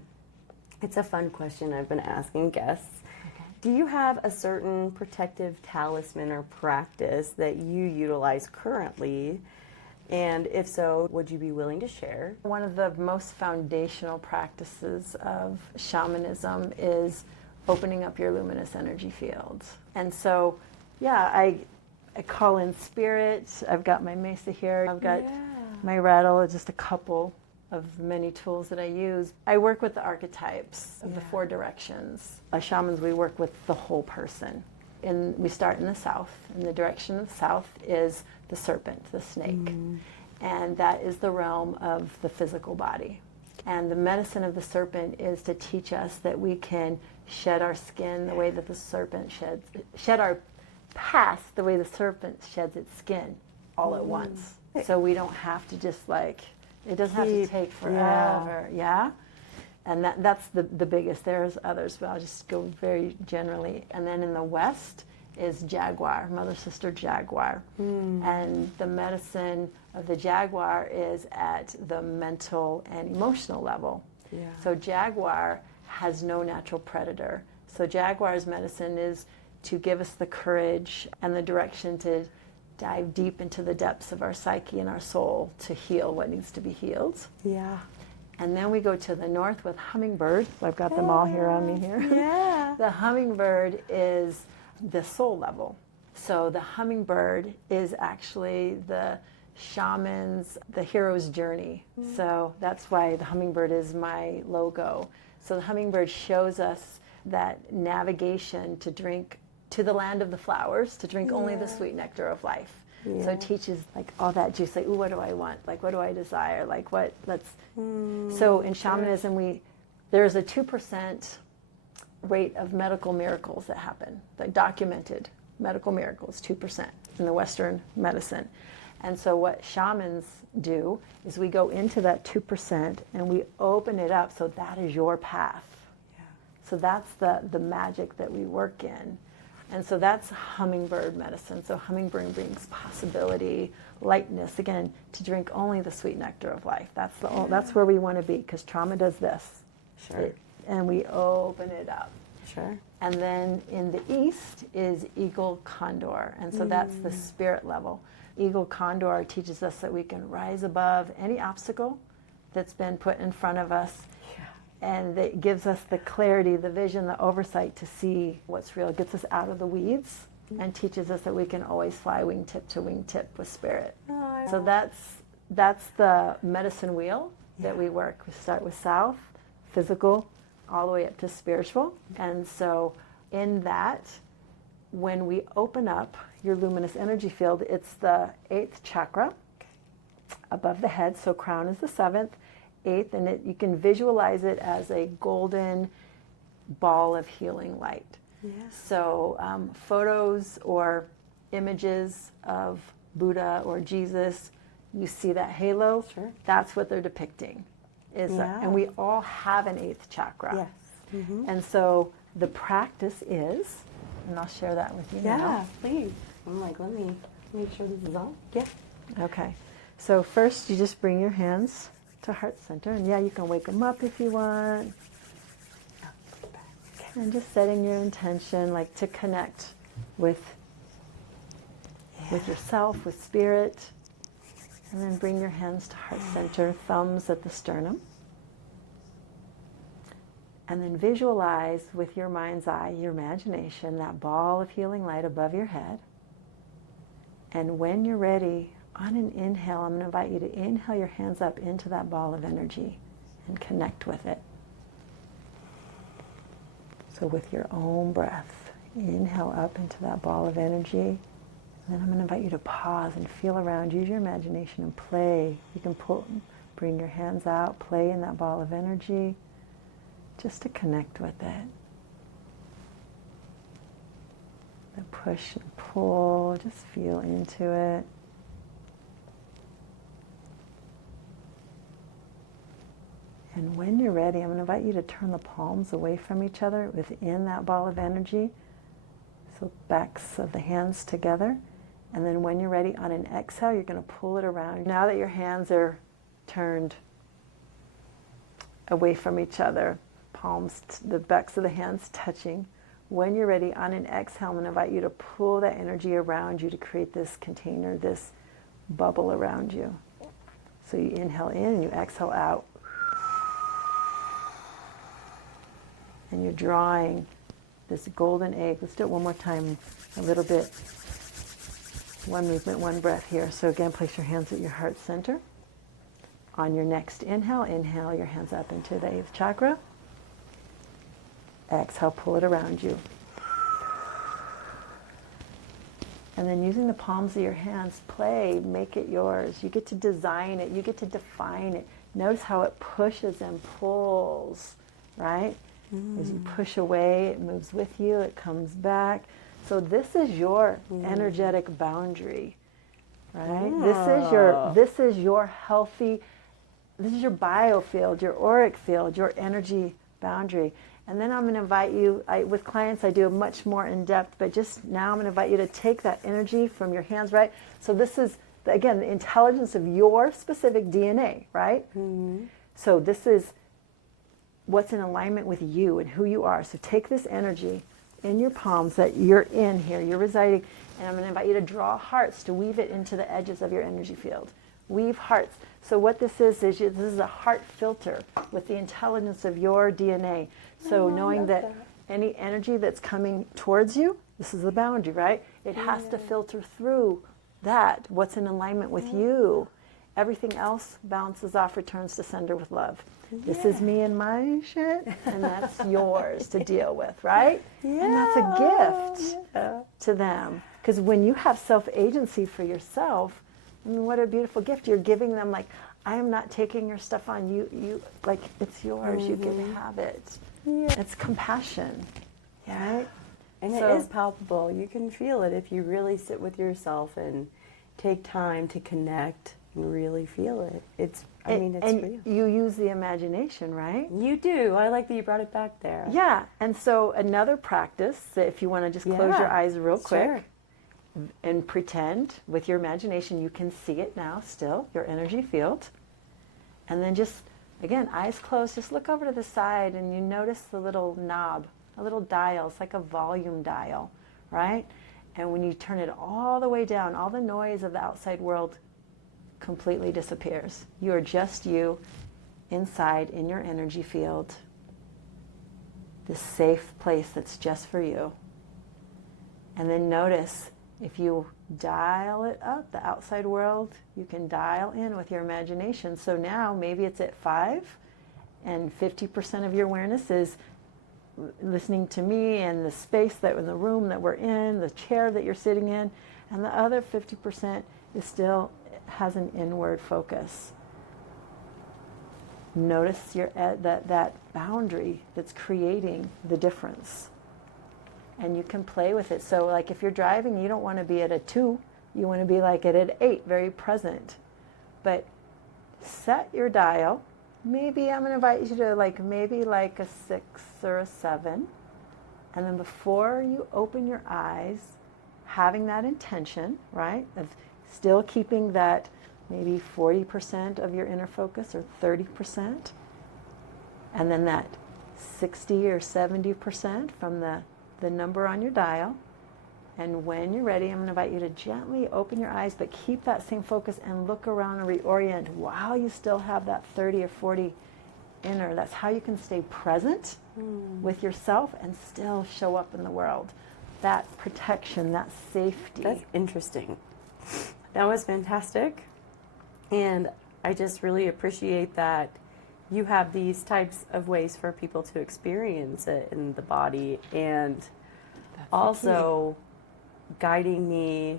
it's a fun question I've been asking guests. Okay. Do you have a certain protective talisman or practice that you utilize currently? And if so, would you be willing to share? One of the most foundational practices of shamanism is opening up your luminous energy fields. And so, I call in spirit. I've got my mesa here. I've got my rattle, just a couple of many tools that I use. I work with the archetypes of the 4 directions. As shamans, we work with the whole person. And we start in the south. And the direction of the south is the serpent, the snake. And that is the realm of the physical body. And the medicine of the serpent is to teach us that we can shed our skin the way that the serpent shed our past the way the serpent sheds its skin all at once. So we don't have to just it doesn't have to take forever. And that's the biggest. There's others, but I'll just go very generally. And then in the west is jaguar, mother, sister, jaguar. And the medicine of the jaguar is at the mental and emotional level. So jaguar has no natural predator. So jaguar's medicine is to give us the courage and the direction to dive deep into the depths of our psyche and our soul to heal what needs to be healed. And then we go to the north with hummingbird. So I've got them all here on me here. The hummingbird is the soul level. So the hummingbird is actually the shaman's, the hero's journey. So that's why the hummingbird is my logo. So the hummingbird shows us that navigation to drink to the land of the flowers, to drink only the sweet nectar of life. So it teaches all that juice, ooh, what do I want? What do I desire? So in shamanism, there's a 2% rate of medical miracles that happen, documented medical miracles, 2% in the Western medicine. And so what shamans do is we go into that 2% and we open it up so that is your path. So that's the magic that we work in. And so that's hummingbird medicine. So hummingbird brings possibility, lightness, again, to drink only the sweet nectar of life. That's where we want to be, because trauma does this. And we open it up. And then in the east is eagle condor. And so that's the spirit level. Eagle condor teaches us that we can rise above any obstacle that's been put in front of us. And it gives us the clarity, the vision, the oversight to see what's real. It gets us out of the weeds and teaches us that we can always fly wingtip to wingtip with spirit. So that's the medicine wheel that we work. We start with south, physical, all the way up to spiritual. And so in that, when we open up your luminous energy field, it's the 8th chakra above the head. So crown is the 7th. 8th, and you can visualize it as a golden ball of healing light. So photos or images of Buddha or Jesus, you see that halo, that's what they're depicting. And we all have an 8th chakra. And so the practice is, and I'll share that with you now. Please. I'm let me make sure this is on. Okay. So first you just bring your hands to heart center, and yeah, you can wake them up if you want. And just setting your intention, like to connect with yourself, with spirit. And then bring your hands to heart center, thumbs at the sternum. And then visualize with your mind's eye, your imagination, that ball of healing light above your head. And when you're ready, on an inhale, I'm going to invite you to inhale your hands up into that ball of energy and connect with it. So with your own breath, inhale up into that ball of energy. And then I'm going to invite you to pause and feel around. Use your imagination and play. You can bring your hands out, play in that ball of energy, just to connect with it. The push and pull, just feel into it. And when you're ready, I'm going to invite you to turn the palms away from each other within that ball of energy. So backs of the hands together. And then when you're ready, on an exhale, you're going to pull it around. Now that your hands are turned away from each other, palms, the backs of the hands touching. When you're ready, on an exhale, I'm going to invite you to pull that energy around you to create this container, this bubble around you. So you inhale in and you exhale out. And you're drawing this golden egg. Let's do it one more time, a little bit. One movement, one breath here. So again, place your hands at your heart center. On your next inhale, inhale your hands up into the 8th chakra. Exhale, pull it around you. And then using the palms of your hands, play, make it yours. You get to design it, you get to define it. Notice how it pushes and pulls, right? As you push away, it moves with you, it comes back. So this is your energetic boundary, right? This is your healthy, this is your biofield, your auric field, your energy boundary. And then I'm going to invite you, with clients I do a much more in-depth, but just now I'm going to invite you to take that energy from your hands, right? So this is, again, the intelligence of your specific DNA, right? So this is what's in alignment with you and who you are. So take this energy in your palms that you're in here, you're residing, and I'm going to invite you to draw hearts, to weave it into the edges of your energy field. Weave hearts. So what this is this is a heart filter with the intelligence of your DNA. So knowing that any energy that's coming towards you, this is the boundary, right? It has to filter through that, what's in alignment with you. Everything else bounces off, returns to sender with love. This is me and my shit, and that's yours to deal with, right? And that's a gift to them. Because when you have self-agency for yourself, I mean, what a beautiful gift. You're giving them, like, I am not taking your stuff on you, like, it's yours, you can have it. It's compassion, right? And it is palpable. You can feel it if you really sit with yourself and take time to connect and really feel it. It's real. You use the imagination, right? You do. I like that you brought it back there. Yeah. And so another practice, if you want to just close your eyes real quick and pretend with your imagination you can see it now still, your energy field. And then just, again, eyes closed, just look over to the side and you notice the little knob, a little dial. It's like a volume dial, right? And when you turn it all the way down, all the noise of the outside world completely disappears. You are just you inside in your energy field, this safe place that's just for you. And then notice, if you dial it up, the outside world, you can dial in with your imagination. So now maybe it's at 5 and 50% of your awareness is listening to me and the space that in the room that we're in, the chair that you're sitting in, and the other 50% is still has an inward focus. Notice that boundary that's creating the difference. And you can play with it. So like if you're driving, you don't want to be at a 2, you want to be like at an 8, very present. But set your dial. Maybe I'm going to invite you to maybe like a 6 or a 7. And then before you open your eyes, having that intention, right, of still keeping that maybe 40% of your inner focus or 30%. And then that 60 or 70% from the number on your dial. And when you're ready, I'm going to invite you to gently open your eyes, but keep that same focus and look around and reorient while you still have that 30 or 40 inner. That's how you can stay present with yourself and still show up in the world. That protection, that safety. That's interesting. That was fantastic. And I just really appreciate that you have these types of ways for people to experience it in the body, and also guiding me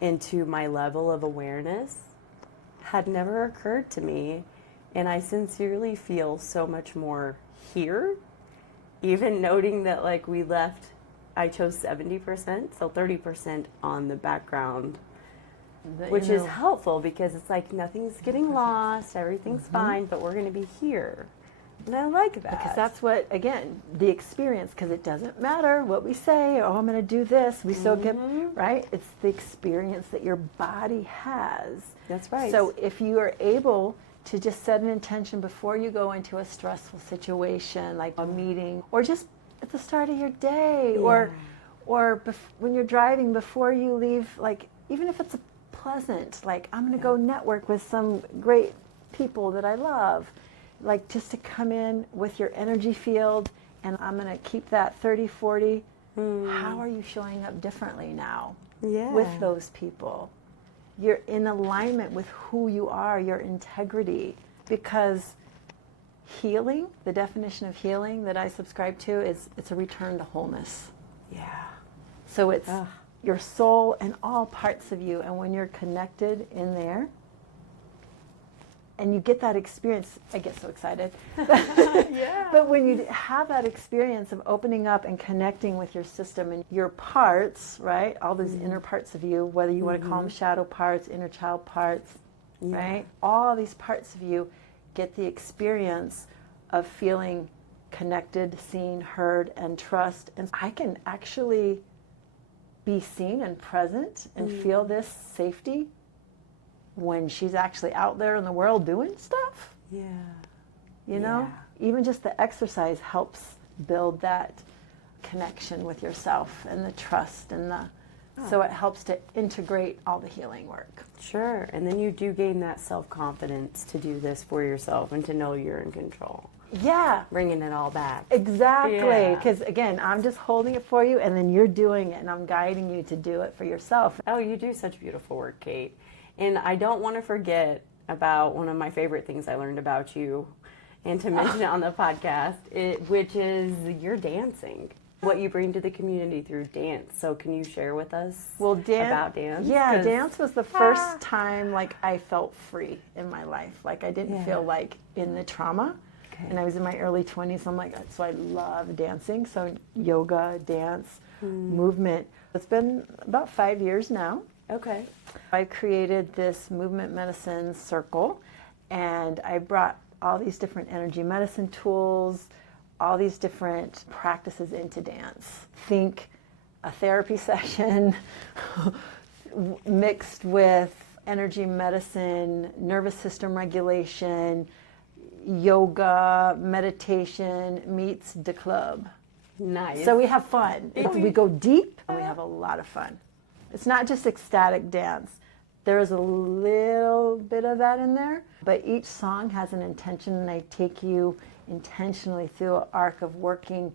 into my level of awareness had never occurred to me. And I sincerely feel so much more here, even noting that like we left, I chose 70%, so 30% on the background, which is helpful because it's like nothing's getting lost, everything's fine, but we're going to be here. And I like that. Because that's what, again, the experience, because it doesn't matter what we say, oh, I'm going to do this, we still get, right? It's the experience that your body has. That's right. So if you are able to just set an intention before you go into a stressful situation, like a meeting, or just at the start of your day, or when you're driving before you leave, like even if it's pleasant, like I'm going to go network with some great people that I love, like just to come in with your energy field, and I'm going to keep that 30, 40. How are you showing up differently now with those people? You're in alignment with who you are, your integrity, because healing, the definition of healing that I subscribe to is it's a return to wholeness. Yeah. So it's your soul and all parts of you, and when you're connected in there, and you get that experience, I get so excited. But when you have that experience of opening up and connecting with your system and your parts, right? All those inner parts of you, whether you want to call them shadow parts, inner child parts, right? All these parts of you get the experience of feeling connected, seen, heard, and trust. And I can actually be seen and present and feel this safety when she's actually out there in the world doing stuff. You know, even just the exercise helps build that connection with yourself and the trust and the, so it helps to integrate all the healing work. Sure. And then you do gain that self-confidence to do this for yourself and to know you're in control. Yeah. Bringing it all back. Exactly. Because again, I'm just holding it for you, and then you're doing it, and I'm guiding you to do it for yourself. Oh, you do such beautiful work, Kate. And I don't want to forget about one of my favorite things I learned about you, and to mention it on the podcast, which is your dancing. What you bring to the community through dance. So can you share with us about dance? Yeah, dance was the first time like I felt free in my life. Like I didn't feel like in the trauma. And I was in my early 20s. I'm like, so I love dancing. So yoga, dance, movement. It's been about 5 years now. Okay. I created this movement medicine circle, and I brought all these different energy medicine tools, all these different practices into dance. Think a therapy session mixed with energy medicine, nervous system regulation, yoga, meditation meets the club. Nice. So we have fun. We go deep and we have a lot of fun. It's not just ecstatic dance. There is a little bit of that in there, but each song has an intention, and I take you intentionally through an arc of working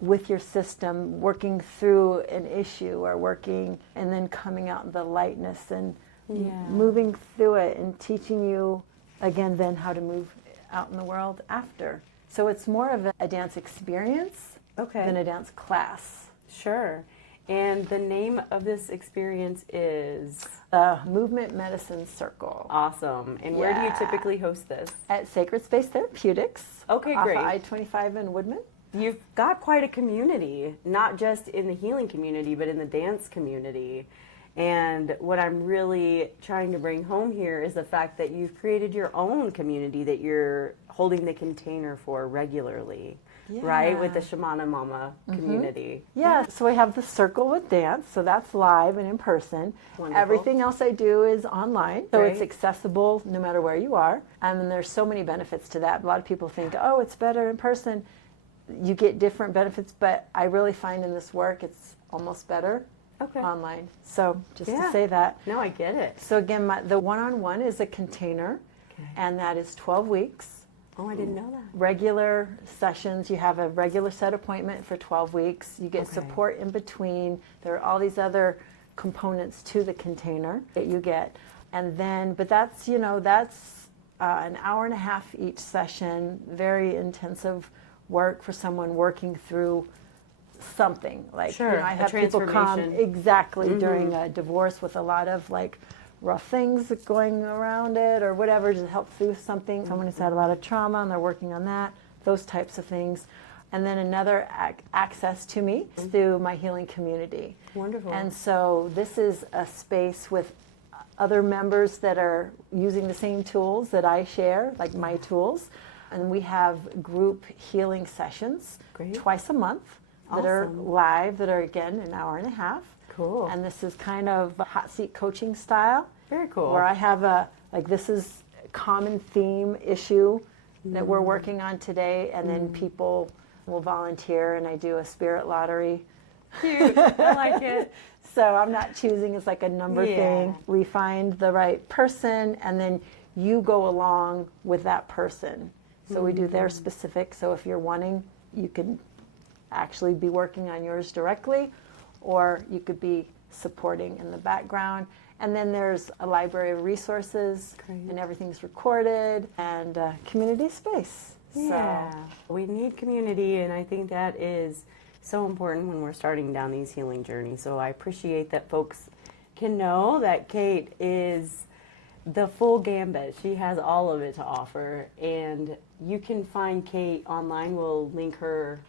with your system, working through an issue or working, and then coming out in the lightness and moving through it and teaching you again then how to move out in the world after. So it's more of a dance experience than a dance class. Sure. And the name of this experience is? The Movement Medicine Circle. Awesome. And where do you typically host this? At Sacred Space Therapeutics. Okay, off great. Of I-25 in Woodman. You've got quite a community, not just in the healing community, but in the dance community. And what I'm really trying to bring home here is the fact that you've created your own community that you're holding the container for regularly, right? With the Shamana Mama community. Yeah, so we have the Circle with Dance, so that's live and in person. Wonderful. Everything else I do is online, so Great. it's accessible no matter where you are. And there's so many benefits to that. A lot of people think, oh, it's better in person. You get different benefits, but I really find in this work it's almost better online. So just to say that. No, I get it. So again, the one-on-one is a container, and that is 12 weeks. Oh, I didn't know that. Regular sessions, you have a regular set appointment for 12 weeks. You get support in between. There are all these other components to the container that you get. And then, but that's, that's an hour and a half each session, very intensive work for someone working through something. Like, I have people come during a divorce with a lot of rough things going around it or whatever to help through something. Someone who's had a lot of trauma and they're working on that, those types of things. And then another access to me through my healing community. Wonderful. And so this is a space with other members that are using the same tools that I share, like my tools. And we have group healing sessions twice a month that are live, that are again an hour and a half. Cool. And this is kind of a hot seat coaching style. Very cool. Where I have this is a common theme issue that we're working on today, and then people will volunteer, and I do a spirit lottery. Cute. I like it. So I'm not choosing, it's like a number thing. We find the right person, and then you go along with that person. So we do their specific, so if you're wanting, you can actually be working on yours directly, or you could be supporting in the background. And then there's a library of resources, and everything's recorded, and community space. Yeah, we need community, and I think that is so important when we're starting down these healing journeys. So I appreciate that folks can know that Kate is the full gambit. She has all of it to offer, and you can find Kate online. We'll link her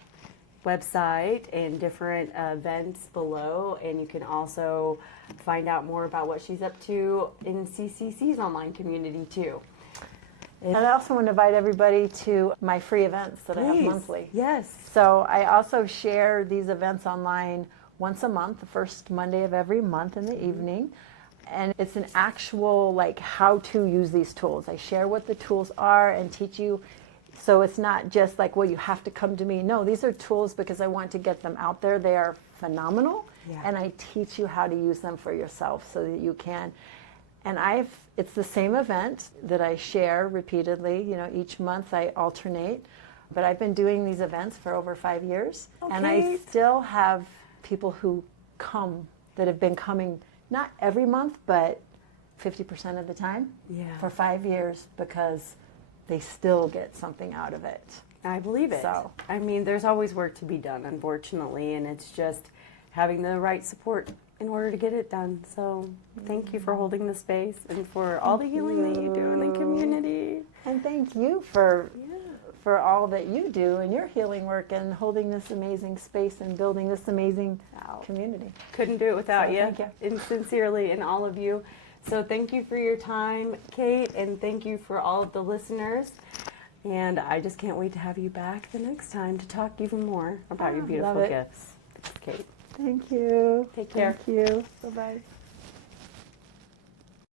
website and different events below, and you can also find out more about what she's up to in CCC's online community too. And I also want to invite everybody to my free events that I have monthly. Yes. So I also share these events online once a month, the first Monday of every month in the evening. And it's an actual how to use these tools. I share what the tools are and teach you. So it's not just well, you have to come to me. No, these are tools because I want to get them out there. They are phenomenal. And I teach you how to use them for yourself so that you can. And it's the same event that I share repeatedly. Each month I alternate. But I've been doing these events for over 5 years. And I still have people who come that have been coming, not every month, but 50% of the time for 5 years, because they still get something out of it. I believe it. So, I mean, there's always work to be done, unfortunately, and it's just having the right support in order to get it done. So thank you for holding the space and for all the healing that you do in the community. And thank you for all that you do in your healing work and holding this amazing space and building this amazing community. Couldn't do it without you. Thank you. And sincerely, and all of you. So thank you for your time, Kate, and thank you for all of the listeners. And I just can't wait to have you back the next time to talk even more about your beautiful gifts. Kate. Thank you. Take care. Thank you. Bye-bye.